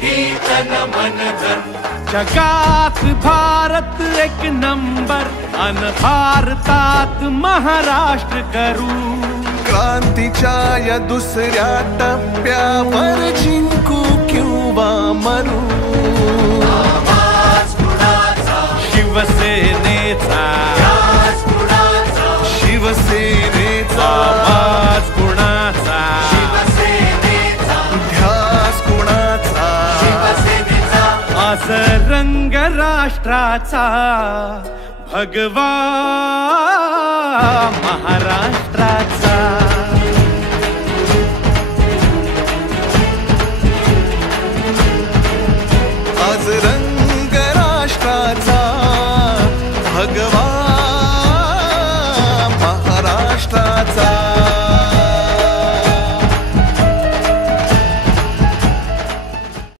ही तन मन धन. जगात भारत एक नंबर अन भारतात महाराष्ट्र करू. क्रांतीच्या या दुसऱ्या टप्प्यावर जिंकू किंवा मरू. आवाज कुणाचा, शिवसेनेचा, ध्यास कुणाचा, शिवसेनेचा आवाज कुणाचा, शिवसेनेचा, ध्यास कुणाचा. शिवसेनेचा. आज रंग राष्ट्राचा भगवा महाराष्ट्राचा. आज रंग राष्ट्राचा भगवा महाराष्ट्राचा.